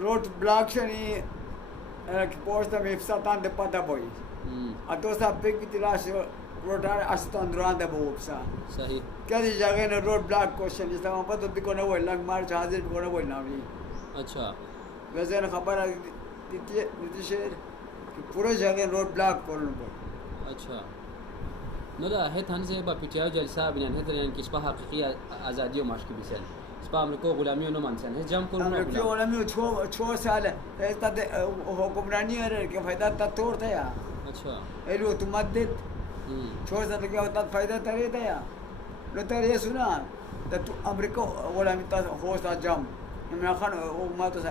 Road block Shani posta mi satan de pata boy atosa pek tilash rotar aston durante bopsa सही kadi jagah ne road block question is tam pato diko na boy lag mar hazir ko na boy na bhi अच्छा वैसे ना खबर है नीतीश कि पूरे जगह road block करना बोल अच्छा نلا هيت هنزي با بيتياو جلسة بينان هيت لأن كيسبا حقيقية آزادية وماشك بيسال سبا أمريكا غلامي ونمان سان هيت جام كلنا हम क्यों वाला में छो साल है तद हुक्मरानी है कि फायदा तद तोड़ था या अच्छा ये लो तुम मत दे छो साल क्या होता फायदा तरे था या लो तर ये सुना तद अमेरिका वाला में तद होस्ट जाम मैं खान वो मातो सा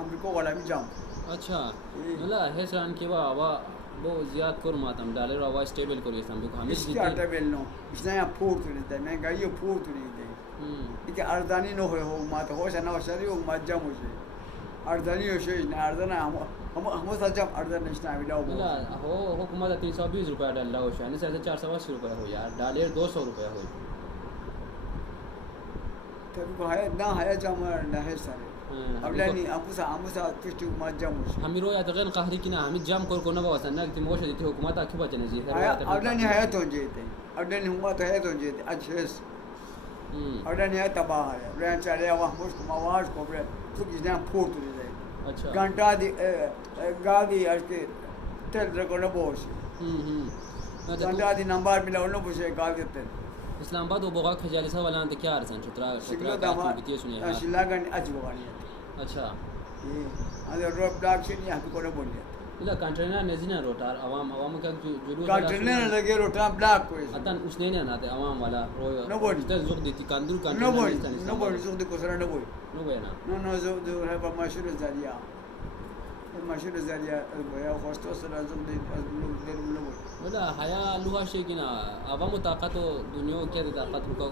अमेरिका वाला में जाम अच्छा नला हेत रान के बा वा वो ज़्यादा कर मातम डाले रो वा स्टेबल करिए हम लोग हमें इसके आटे बेलनो इसने यहाँ फूट नहीं था मैं गाइयो फूट नहीं थे इके अर्धानी नो हो मात हो शना शरी हो मत जाम हो से अर्धानी हो से ना अर्धना हम सजम अर्धन निश्ना बिलाओ नला हो हुकूमत 320 रुपया डाल रहा हो शायद से 480 रुपया हो यार डाले 200 रुपया हो तब को है ना है जाम ना है सारे अब लानी अमुसा कुछ मत जाम हो से हम रो या तगन कहरी कि ना हम जाम कर को ना बवसन ना कि मोश देती हुकूमत आखी बचने जी अब लानी है तो जेते अब लानी हुआ तो है तो जेते अच्छे अब लानी है तबाह है रेन चले वहां मुझको आवाज को बरे तो किसने फूट नहीं जाए अच्छा घंटा दी गाड़ी आज के तेल रखो ना बोश घंटा दी नंबर मिला उन्होंने पूछे गाड़ी तेल इस्लामाबाद वो बोगा खजालिसा वाला अंत क्या आरसन छतरा शिकलो छतरा दामा का बीती सुनिए हाँ शिलागन अजवानी अच्छा ये अरे रोड ब्लॉक से नहीं हमको ना बोलिए इला कंटेनर नजीना रोटार आवाम आवाम का जुलूस कंटेनर लगे रोटा ब्लॉक को अतन उसने नहीं आना था आवाम वाला रो No body. तो जुग देती कांदूर no container boy no boy जो देखो सर no boy नो भाई ना no जो है पर मशहूर ज़रिया मशहूर ज़रिया या होस्टो सर जो दे no boy वला हया लुहा शे कि ना आवाम ताकत दुनिया क्या ताकत को